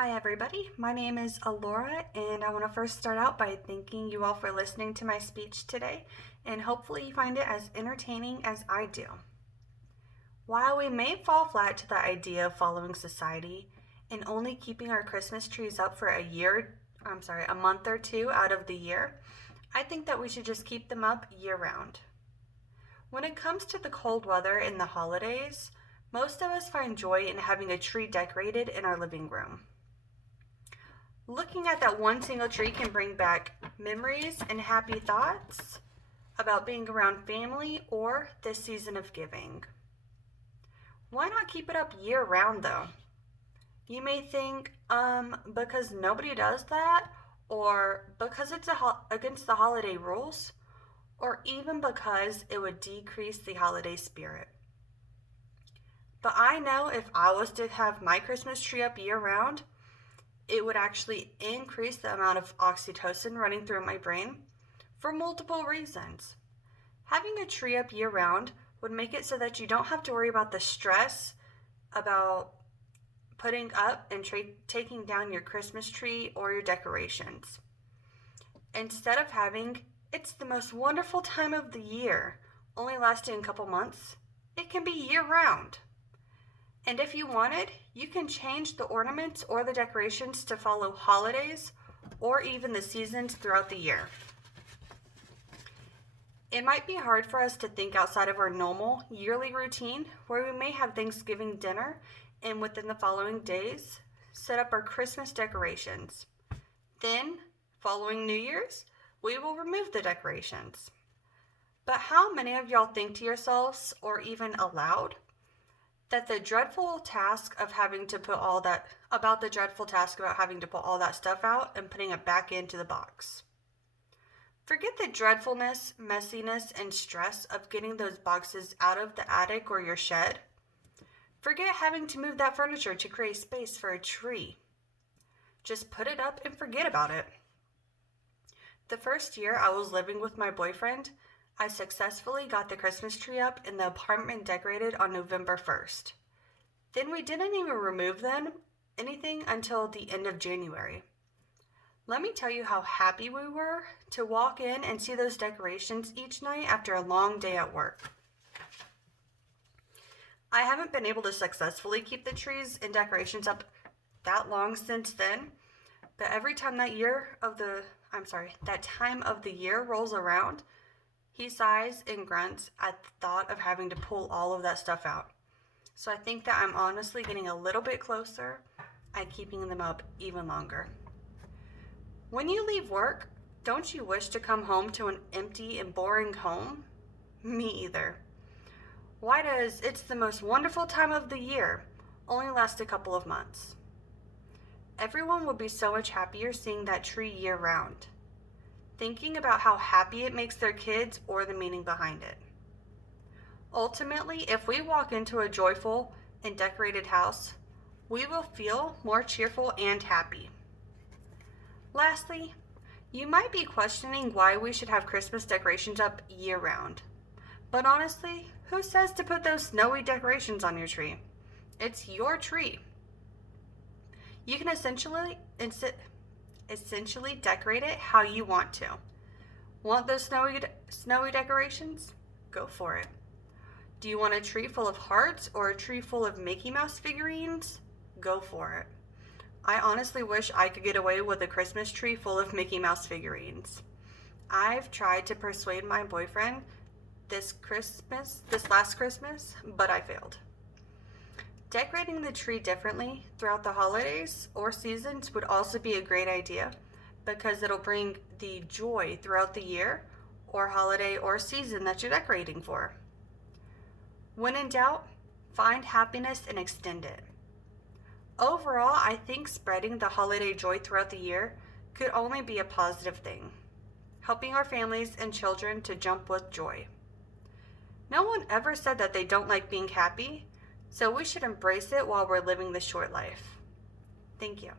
Hi everybody, my name is Alora and I want to first start out by thanking you all for listening to my speech today and hopefully you find it as entertaining as I do. While we may fall flat to the idea of following society and only keeping our Christmas trees up for a month or two out of the year, I think that we should just keep them up year round. When it comes to the cold weather and the holidays, most of us find joy in having a tree decorated in our living room. Looking at that one single tree can bring back memories and happy thoughts about being around family or this season of giving. Why not keep it up year round though? You may think, because nobody does that, or because it's against the holiday rules, or even because it would decrease the holiday spirit. But I know if I was to have my Christmas tree up year round, it would actually increase the amount of oxytocin running through my brain for multiple reasons. Having a tree up year round would make it so that you don't have to worry about the stress about putting up and taking down your Christmas tree or your decorations. Instead of having, it's the most wonderful time of the year, only lasting a couple months, it can be year round. And if you wanted, you can change the ornaments or the decorations to follow holidays or even the seasons throughout the year. It might be hard for us to think outside of our normal yearly routine where we may have Thanksgiving dinner and within the following days, set up our Christmas decorations. Then, following New Year's, we will remove the decorations. But how many of y'all think to yourselves, or even aloud, that the dreadful task of having to put all that stuff out and putting it back into the box? Forget the dreadfulness, messiness, and stress of getting those boxes out of the attic or your shed. Forget having to move that furniture to create space for a tree. Just put it up and forget about it. The first year I was living with my boyfriend, I successfully got the Christmas tree up and the apartment decorated on November 1st. Then we didn't even remove anything until the end of January. Let me tell you how happy we were to walk in and see those decorations each night after a long day at work. I haven't been able to successfully keep the trees and decorations up that long since then, but every time that time of the year rolls around, he sighs and grunts at the thought of having to pull all of that stuff out. So I think that I'm honestly getting a little bit closer at keeping them up even longer. When you leave work, don't you wish to come home to an empty and boring home? Me either. Why does "it's the most wonderful time of the year" only last a couple of months? Everyone would be so much happier seeing that tree year round, thinking about how happy it makes their kids or the meaning behind it. Ultimately, if we walk into a joyful and decorated house, we will feel more cheerful and happy. Lastly, you might be questioning why we should have Christmas decorations up year round. But honestly, who says to put those snowy decorations on your tree? It's your tree. You can essentially decorate it how you want to. Want those snowy decorations? Go for it. Do you want a tree full of hearts or a tree full of Mickey Mouse figurines? Go for it. I honestly wish I could get away with a Christmas tree full of Mickey Mouse figurines. I've tried to persuade my boyfriend this last Christmas, but I failed. Decorating the tree differently throughout the holidays or seasons would also be a great idea because it'll bring the joy throughout the year or holiday or season that you're decorating for. When in doubt, find happiness and extend it. Overall, I think spreading the holiday joy throughout the year could only be a positive thing, helping our families and children to jump with joy. No one ever said that they don't like being happy, so we should embrace it while we're living this short life. Thank you.